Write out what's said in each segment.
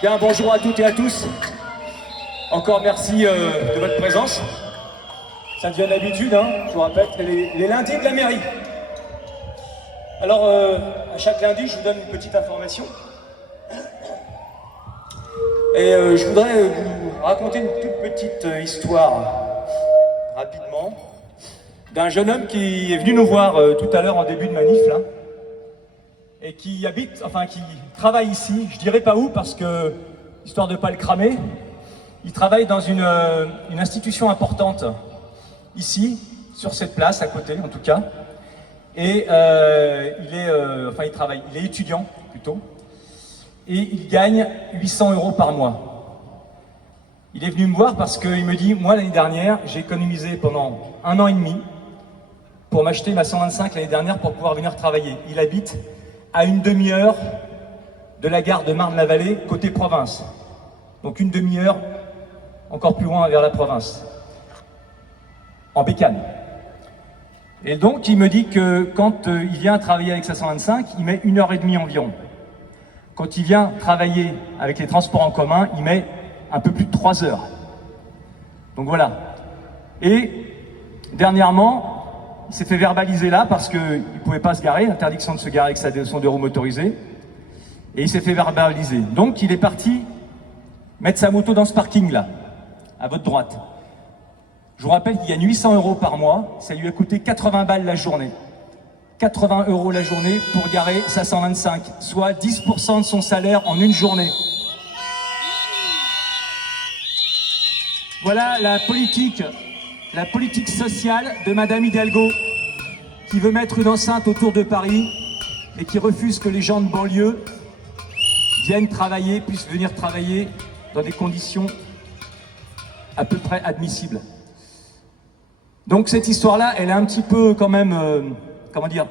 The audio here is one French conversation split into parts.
Bien, bonjour à toutes et à tous. Encore merci de votre présence. Ça devient l'habitude, hein, je vous rappelle, les lundis de la mairie. Alors, à chaque lundi, je vous donne une petite information. Et je voudrais vous raconter une toute petite histoire, rapidement, d'un jeune homme qui est venu nous voir tout à l'heure en début de manif, là, et qui qui travaille ici, je dirais pas où, parce que, histoire de ne pas le cramer, il travaille dans une institution importante, ici, sur cette place, à côté, en tout cas, et il est étudiant, plutôt, et il gagne 800 € par mois. Il est venu me voir parce qu'il me dit, moi, l'année dernière, j'ai économisé pendant 1 an et demi pour m'acheter ma 125 l'année dernière pour pouvoir venir travailler. Il habite à une demi-heure de la gare de Marne-la-Vallée, côté province. Donc une demi-heure, encore plus loin vers la province, en bécane. Et donc il me dit que quand il vient travailler avec sa 125, il met 1h30 environ. Quand il vient travailler avec les transports en commun, il met un peu plus de 3 heures. Donc voilà. Et dernièrement, il s'est fait verbaliser là parce qu'il ne pouvait pas se garer, interdiction de se garer avec son 2 roues motorisé. Et il s'est fait verbaliser. Donc il est parti mettre sa moto dans ce parking là, à votre droite. Je vous rappelle qu'il gagne 800 € par mois, ça lui a coûté 80 balles la journée. 80 € la journée pour garer sa 125, soit 10% de son salaire en une journée. Voilà la politique sociale de Madame Hidalgo, qui veut mettre une enceinte autour de Paris et qui refuse que les gens de banlieue viennent travailler, puissent venir travailler dans des conditions à peu près admissibles. Donc cette histoire-là, elle est un petit peu quand même, comment dire,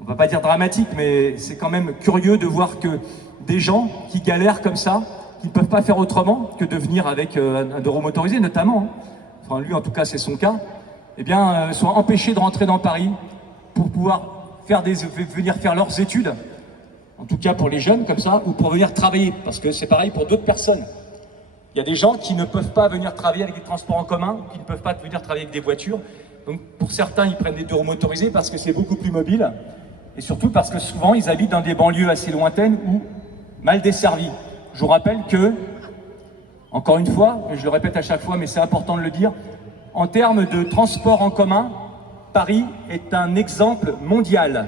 on va pas dire dramatique, mais c'est quand même curieux de voir que des gens qui galèrent comme ça, qui ne peuvent pas faire autrement que de venir avec un 2 roues motorisé notamment, enfin lui en tout cas c'est son cas, eh bien soient empêchés de rentrer dans Paris pour pouvoir venir faire leurs études, en tout cas pour les jeunes comme ça, ou pour venir travailler, parce que c'est pareil pour d'autres personnes. Il y a des gens qui ne peuvent pas venir travailler avec des transports en commun, qui ne peuvent pas venir travailler avec des voitures. Donc pour certains, ils prennent des 2 roues motorisés parce que c'est beaucoup plus mobile, et surtout parce que souvent, ils habitent dans des banlieues assez lointaines ou mal desservies. Je vous rappelle que, encore une fois, je le répète à chaque fois, mais c'est important de le dire, en termes de transport en commun, Paris est un exemple mondial.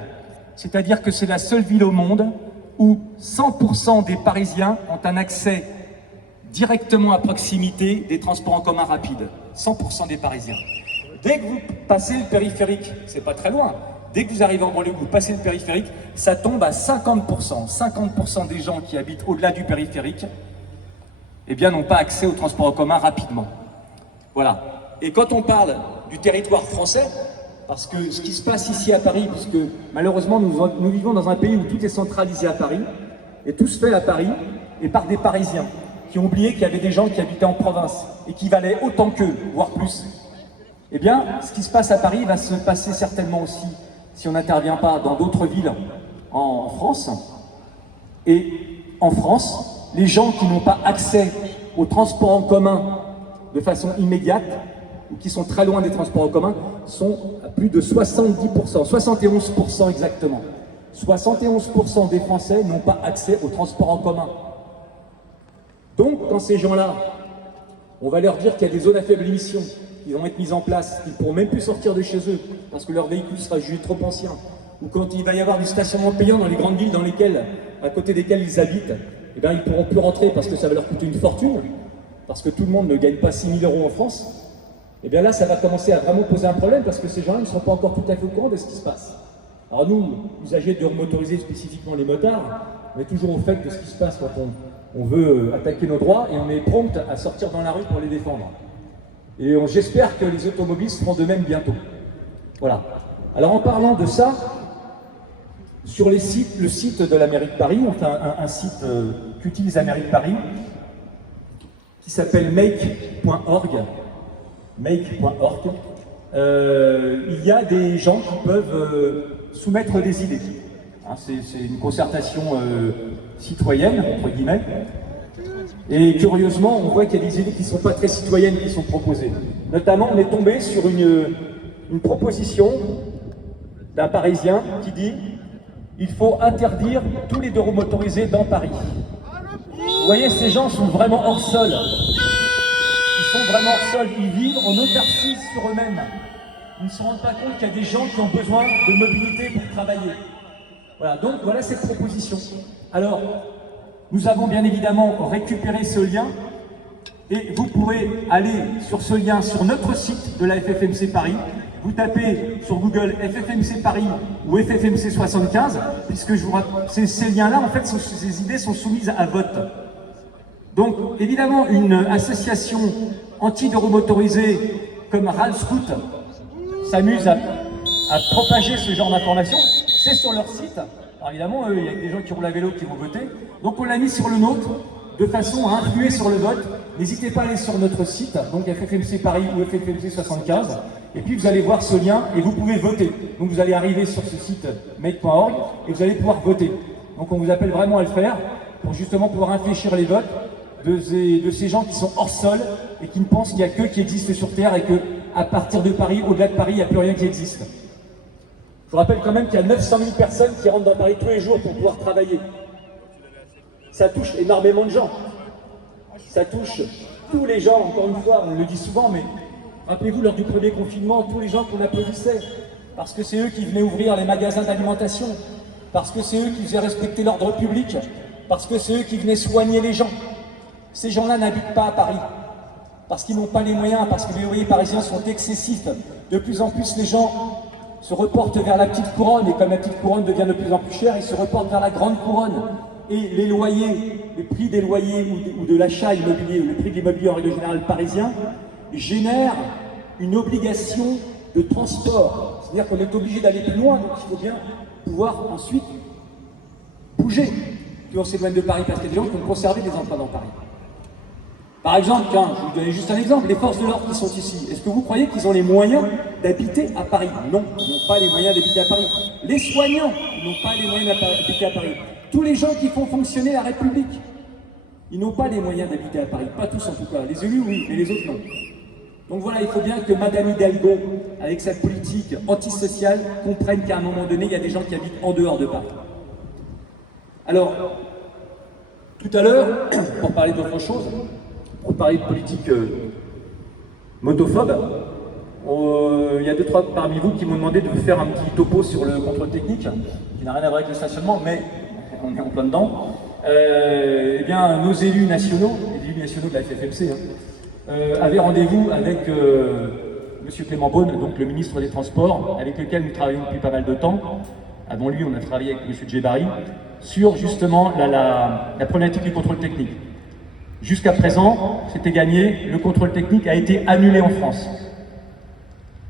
C'est-à-dire que c'est la seule ville au monde où 100% des Parisiens ont un accès directement à proximité des transports en commun rapides. 100% des Parisiens. Dès que vous passez le périphérique, c'est pas très loin, dès que vous arrivez en banlieue, vous passez le périphérique, ça tombe à 50%. 50% des gens qui habitent au-delà du périphérique, eh bien, n'ont pas accès aux transports en commun rapidement. Voilà. Et quand on parle du territoire français, parce que ce qui se passe ici à Paris, puisque malheureusement nous vivons dans un pays où tout est centralisé à Paris, et tout se fait à Paris, et par des Parisiens, qui ont oublié qu'il y avait des gens qui habitaient en province, et qui valaient autant qu'eux, voire plus. Eh bien, ce qui se passe à Paris va se passer certainement aussi, si on n'intervient pas dans d'autres villes en France. Et en France, les gens qui n'ont pas accès aux transports en commun de façon immédiate, ou qui sont très loin des transports en commun, sont à plus de 70%, 71% exactement. 71% des Français n'ont pas accès aux transports en commun. Donc, quand ces gens-là, on va leur dire qu'il y a des zones à faible émission qui vont être mises en place, ils ne pourront même plus sortir de chez eux parce que leur véhicule sera jugé trop ancien, ou quand il va y avoir du stationnement payant dans les grandes villes à côté desquelles ils habitent, eh bien, ils ne pourront plus rentrer parce que ça va leur coûter une fortune, parce que tout le monde ne gagne pas 6 000 € en France. Et bien là, ça va commencer à vraiment poser un problème parce que ces gens-là ne sont pas encore tout à fait au courant de ce qui se passe. Alors nous, usagers de motorisés, spécifiquement les motards, on est toujours au fait de ce qui se passe quand on veut attaquer nos droits et on est prompt à sortir dans la rue pour les défendre. Et j'espère que les automobilistes feront de même bientôt. Voilà. Alors en parlant de ça, sur le site de la mairie de Paris, enfin un site qu'utilise la mairie de Paris, qui s'appelle make.org, il y a des gens qui peuvent soumettre des idées. Hein, c'est une concertation citoyenne, entre guillemets, Et curieusement, on voit qu'il y a des idées qui ne sont pas très citoyennes qui sont proposées. Notamment, on est tombé sur une proposition d'un Parisien qui dit « Il faut interdire tous les deux roues motorisés dans Paris ». Vous voyez, ces gens sont vraiment hors sol. Ils sont vraiment hors sol. Ils vivent en autarcie sur eux-mêmes. Ils ne se rendent pas compte qu'il y a des gens qui ont besoin de mobilité pour travailler. Voilà, donc voilà cette proposition. Alors, nous avons bien évidemment récupéré ce lien et vous pourrez aller sur ce lien sur notre site de la FFMC Paris. Vous tapez sur Google FFMC Paris ou FFMC 75, puisque ces liens-là, en fait, ces idées sont soumises à vote. Donc, évidemment, une association anti-deux-roues motorisées comme Ralscoot s'amuse à propager ce genre d'informations. C'est sur leur site. Alors évidemment, il y a des gens qui roulent à vélo qui vont voter. Donc on l'a mis sur le nôtre, de façon à influer sur le vote. N'hésitez pas à aller sur notre site, donc FFMC Paris ou FFMC 75. Et puis vous allez voir ce lien et vous pouvez voter. Donc vous allez arriver sur ce site make.org et vous allez pouvoir voter. Donc on vous appelle vraiment à le faire pour justement pouvoir infléchir les votes de ces gens qui sont hors sol et qui ne pensent qu'il n'y a qu'eux qui existent sur Terre et qu'à partir de Paris, au-delà de Paris, il n'y a plus rien qui existe. Je vous rappelle quand même qu'il y a 900 000 personnes qui rentrent dans Paris tous les jours pour pouvoir travailler. Ça touche énormément de gens. Ça touche tous les gens, encore une fois, on le dit souvent, mais rappelez-vous, lors du premier confinement, tous les gens qu'on applaudissait, parce que c'est eux qui venaient ouvrir les magasins d'alimentation, parce que c'est eux qui faisaient respecter l'ordre public, parce que c'est eux qui venaient soigner les gens. Ces gens-là n'habitent pas à Paris, parce qu'ils n'ont pas les moyens, parce que les loyers parisiens sont excessifs. De plus en plus, les gens se reportent vers la petite couronne, et comme la petite couronne devient de plus en plus chère, ils se reportent vers la grande couronne. Et les loyers, le prix des loyers ou de l'achat immobilier, ou le prix de l'immobilier en règle générale parisien, génère une obligation de transport. C'est-à-dire qu'on est obligé d'aller plus loin, donc il faut bien pouvoir ensuite bouger. Puis on s'éloigne de Paris parce qu'il y a des gens qui ont conservé des emplois dans Paris. Par exemple, tiens, je vais vous donner juste un exemple, les forces de l'ordre qui sont ici, est-ce que vous croyez qu'ils ont les moyens d'habiter à Paris? Non, ils n'ont pas les moyens d'habiter à Paris. Les soignants n'ont pas les moyens d'habiter à Paris. Tous les gens qui font fonctionner la République, ils n'ont pas les moyens d'habiter à Paris. Pas tous en tout cas. Les élus, oui, mais les autres, non. Donc voilà, il faut bien que Madame Hidalgo, avec sa politique antisociale, comprenne qu'à un moment donné, il y a des gens qui habitent en dehors de Paris. Alors, tout à l'heure, pour parler d'autre chose, pour parler de politique motophobe, il y a 2-3 parmi vous qui m'ont demandé de vous faire un petit topo sur le contrôle technique, qui n'a rien à voir avec le stationnement, mais on est en plein dedans. Eh bien, nos élus nationaux, les élus nationaux de la FFMC, avaient rendez-vous avec M. Clément Beaune, donc le ministre des Transports, avec lequel nous travaillons depuis pas mal de temps. Avant lui, on a travaillé avec M. Djebari sur justement la problématique du contrôle technique. Jusqu'à présent, c'était gagné, le contrôle technique a été annulé en France.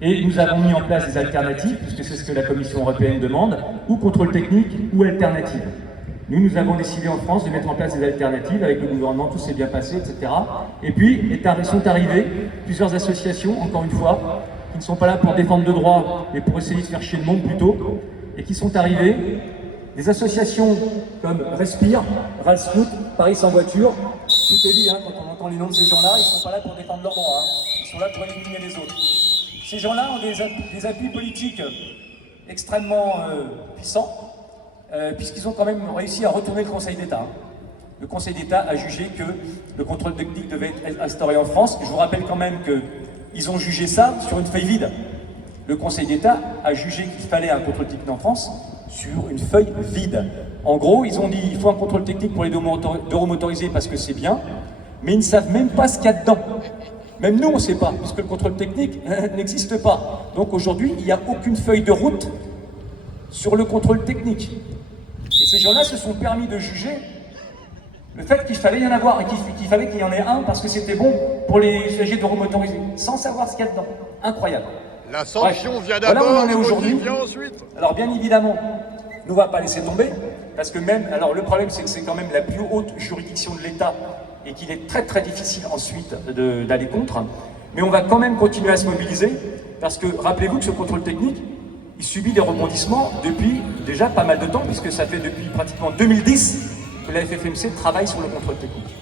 Et nous avons mis en place des alternatives, puisque c'est ce que la Commission européenne demande, ou contrôle technique ou alternative. Nous avons décidé en France de mettre en place des alternatives avec le gouvernement, tout s'est bien passé, etc. Et puis sont arrivées plusieurs associations, encore une fois, qui ne sont pas là pour défendre le droit, mais pour essayer de faire chier le monde plutôt, et qui sont arrivées, des associations comme Respire, Ralscoot, Paris sans voiture. Tout est dit, hein, quand on entend les noms de ces gens-là, ils ne sont pas là pour défendre leurs droits, hein. Ils sont là pour éliminer les autres. Ces gens-là ont des appuis politiques extrêmement puissants, puisqu'ils ont quand même réussi à retourner le Conseil d'État. Le Conseil d'État a jugé que le contrôle technique devait être instauré en France. Je vous rappelle quand même qu'ils ont jugé ça sur une feuille vide. Le Conseil d'État a jugé qu'il fallait un contrôle technique en France sur une feuille vide. En gros, ils ont dit qu'il faut un contrôle technique pour les deux roues motorisées parce que c'est bien, mais ils ne savent même pas ce qu'il y a dedans. Même nous, on ne sait pas, puisque le contrôle technique n'existe pas. Donc aujourd'hui, il n'y a aucune feuille de route sur le contrôle technique. Et ces gens-là se sont permis de juger le fait qu'il fallait y en avoir et qu'il fallait qu'il y en ait un parce que c'était bon pour les usagers de roues motorisées, sans savoir ce qu'il y a dedans. Incroyable. La sanction vient d'abord, voilà où on en est aujourd'hui. vient ensuite. Alors bien évidemment, on ne va pas laisser tomber, parce que même, alors le problème c'est que c'est quand même la plus haute juridiction de l'État et qu'il est très très difficile ensuite d'aller contre, mais on va quand même continuer à se mobiliser, parce que rappelez-vous que ce contrôle technique, il subit des rebondissements depuis déjà pas mal de temps, puisque ça fait depuis pratiquement 2010 que la FFMC travaille sur le contrôle technique.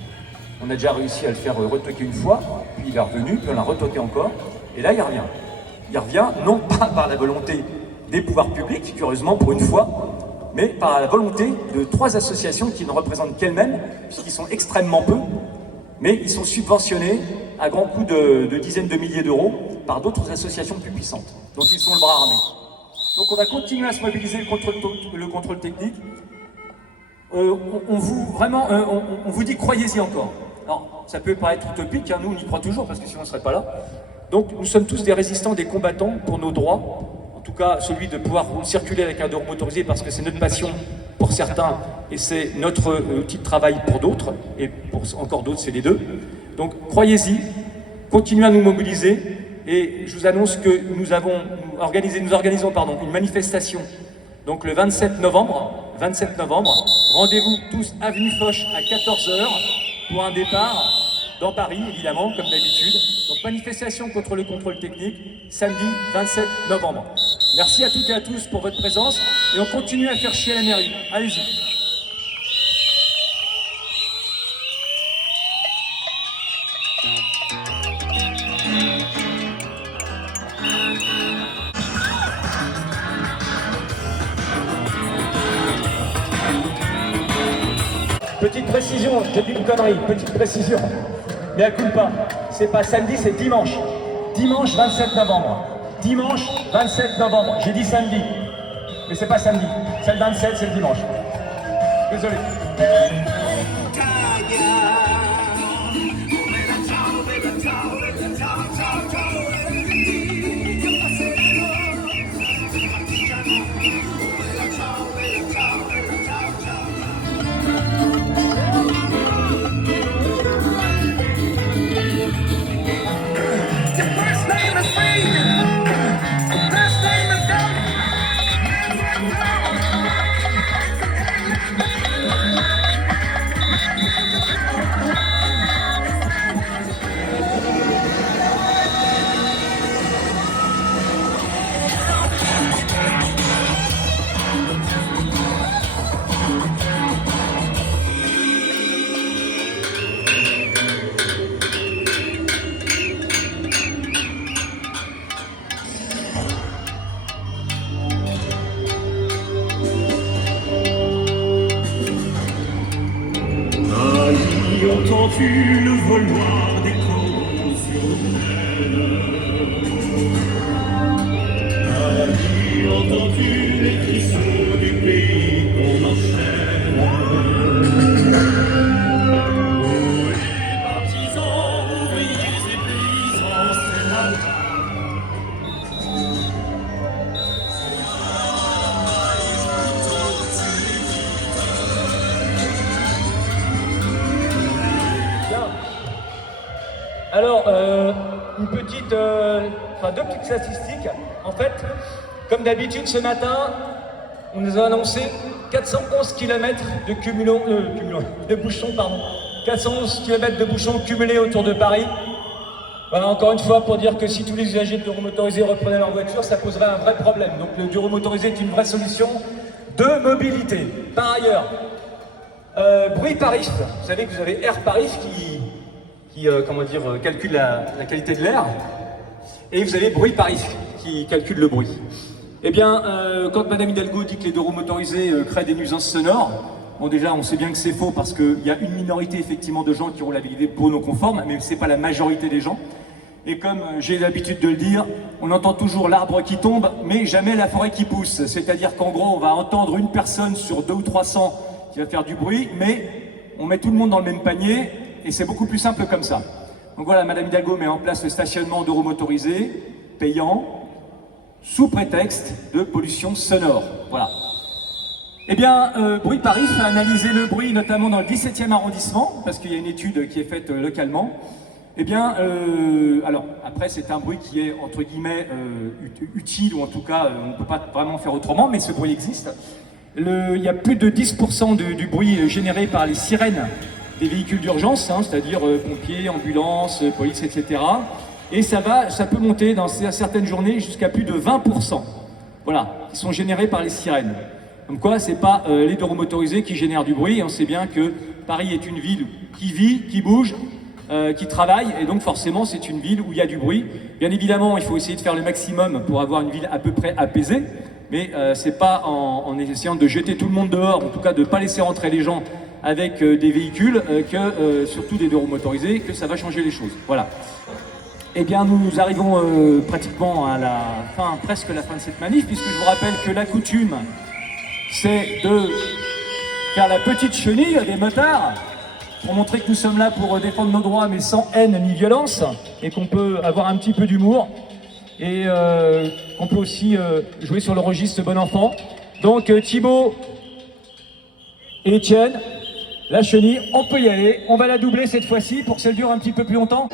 On a déjà réussi à le faire retoquer une fois, puis il est revenu, puis on l'a retoqué encore, et là il revient. Il revient non pas par la volonté des pouvoirs publics, curieusement pour une fois, mais par la volonté de 3 associations qui ne représentent qu'elles-mêmes, puisqu'ils sont extrêmement peu, mais ils sont subventionnés à grands coups de dizaines de milliers d'euros par d'autres associations plus puissantes, dont ils sont le bras armé. Donc on va continuer à se mobiliser le contrôle technique. On vous dit croyez-y encore. Alors, ça peut paraître utopique, hein, nous on y croit toujours parce que sinon on ne serait pas là. Donc nous sommes tous des résistants, des combattants pour nos droits, en tout cas celui de pouvoir circuler avec un deux roues motorisé parce que c'est notre passion pour certains et c'est notre outil de travail pour d'autres, et pour encore d'autres c'est les deux. Donc croyez-y, continuez à nous mobiliser. Et je vous annonce que nous organisons une manifestation donc le 27 novembre, rendez-vous tous avenue Foch à 14h pour un départ dans Paris, évidemment, comme d'habitude. Donc manifestation contre le contrôle technique, samedi 27 novembre. Merci à toutes et à tous pour votre présence et on continue à faire chier la mairie. Allez-y. Petite précision, j'ai dit une connerie, petite précision. Mais elle coule pas. C'est pas samedi, c'est dimanche. Dimanche 27 novembre. Dimanche 27 novembre. J'ai dit samedi. Mais c'est pas samedi. C'est le 27, c'est le dimanche. Désolé. Entends-tu le vouloir des conventionnels? Entends-tu les frissons du pays qu'on enchaîne? Nous les partisans, ouvriers et paysans, c'est la Alors, deux petites statistiques. En fait, comme d'habitude ce matin, on nous a annoncé 411 km de bouchons, 411 km de bouchons cumulés autour de Paris. Voilà, encore une fois, pour dire que si tous les usagers de deux roues motorisés reprenaient leur voiture, ça poserait un vrai problème. Donc le deux roues motorisé est une vraie solution de mobilité. Par ailleurs, bruit Paris. Vous savez que vous avez Air Paris qui calcule la qualité de l'air, et vous avez Bruit Paris qui calcule le bruit. Eh bien, quand Madame Hidalgo dit que les deux roues motorisés créent des nuisances sonores, bon déjà on sait bien que c'est faux parce qu'il y a une minorité effectivement de gens qui roulent avec des poneaux conformes, mais c'est pas la majorité des gens. Et comme j'ai l'habitude de le dire, on entend toujours l'arbre qui tombe, mais jamais la forêt qui pousse. C'est-à-dire qu'en gros, on va entendre une personne sur 200 ou 300 qui va faire du bruit, mais on met tout le monde dans le même panier, et c'est beaucoup plus simple comme ça. Donc voilà, Madame Hidalgo met en place le stationnement de roues motorisées, payant, sous prétexte de pollution sonore. Voilà. Eh bien, Bruit Paris a analysé le bruit, notamment dans le 17e arrondissement, parce qu'il y a une étude qui est faite localement. Eh bien, alors, après, c'est un bruit qui est, entre guillemets, utile, ou en tout cas, on ne peut pas vraiment faire autrement, mais ce bruit existe. Il y a plus de 10% du bruit généré par les sirènes des véhicules d'urgence, hein, c'est-à-dire pompiers, ambulances, police, etc. Et ça peut monter dans certaines journées jusqu'à plus de 20%, voilà, qui sont générés par les sirènes. Comme quoi, c'est pas les deux roues motorisées qui génèrent du bruit. On sait bien que Paris est une ville qui vit, qui bouge, qui travaille, et donc forcément c'est une ville où il y a du bruit. Bien évidemment, il faut essayer de faire le maximum pour avoir une ville à peu près apaisée, mais c'est pas en essayant de jeter tout le monde dehors, en tout cas de ne pas laisser rentrer les gens avec des véhicules, surtout des deux roues motorisées, que ça va changer les choses. Voilà. Eh bien, nous arrivons pratiquement à la fin, presque la fin de cette manif, puisque je vous rappelle que la coutume, c'est de faire la petite chenille des motards, pour montrer que nous sommes là pour défendre nos droits, mais sans haine ni violence, et qu'on peut avoir un petit peu d'humour, et qu'on peut aussi jouer sur le registre bon enfant. Donc Thibaut et Étienne, la chenille, on peut y aller. On va la doubler cette fois-ci pour que ça dure un petit peu plus longtemps.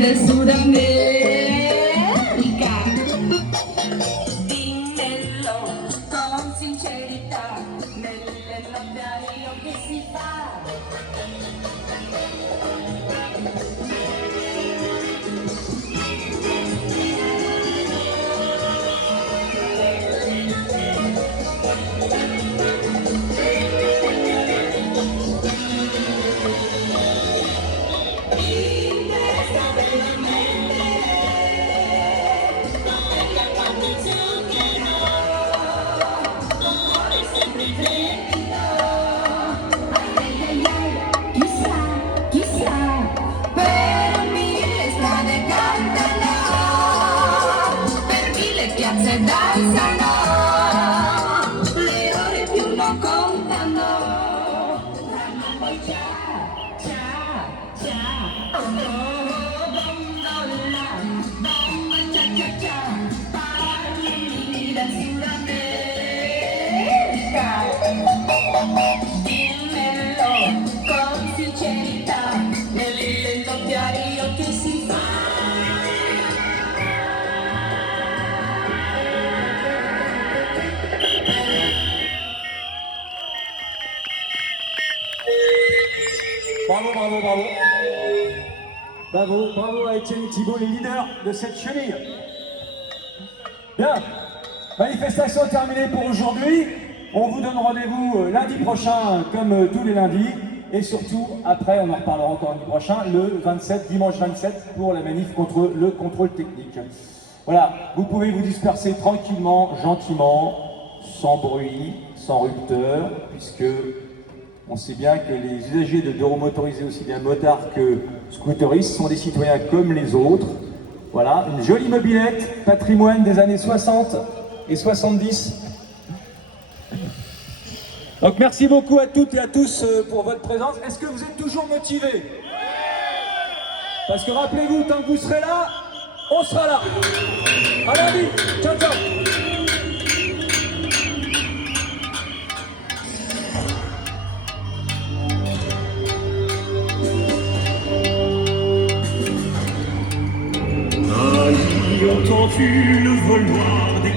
del Sudamérica. Ding Bravo, bravo, bravo. Bravo, bravo à Étienne et Thibault, les leaders de cette chenille. Bien, manifestation terminée pour aujourd'hui. On vous donne rendez-vous lundi prochain, comme tous les lundis. Et surtout, après, on en reparlera encore lundi prochain, le 27, dimanche 27, pour la manif contre le contrôle technique. Voilà, vous pouvez vous disperser tranquillement, gentiment, sans bruit, sans rupteur, puisque on sait bien que les usagers de deux roues motorisés, aussi bien motards que scooteristes, sont des citoyens comme les autres. Voilà, une jolie mobilette, patrimoine des années 60 et 70. Donc merci beaucoup à toutes et à tous pour votre présence. Est-ce que vous êtes toujours motivés? Parce que rappelez-vous, tant que vous serez là, on sera là. À lundi. Ciao, ciao. Entends-tu le vol noir des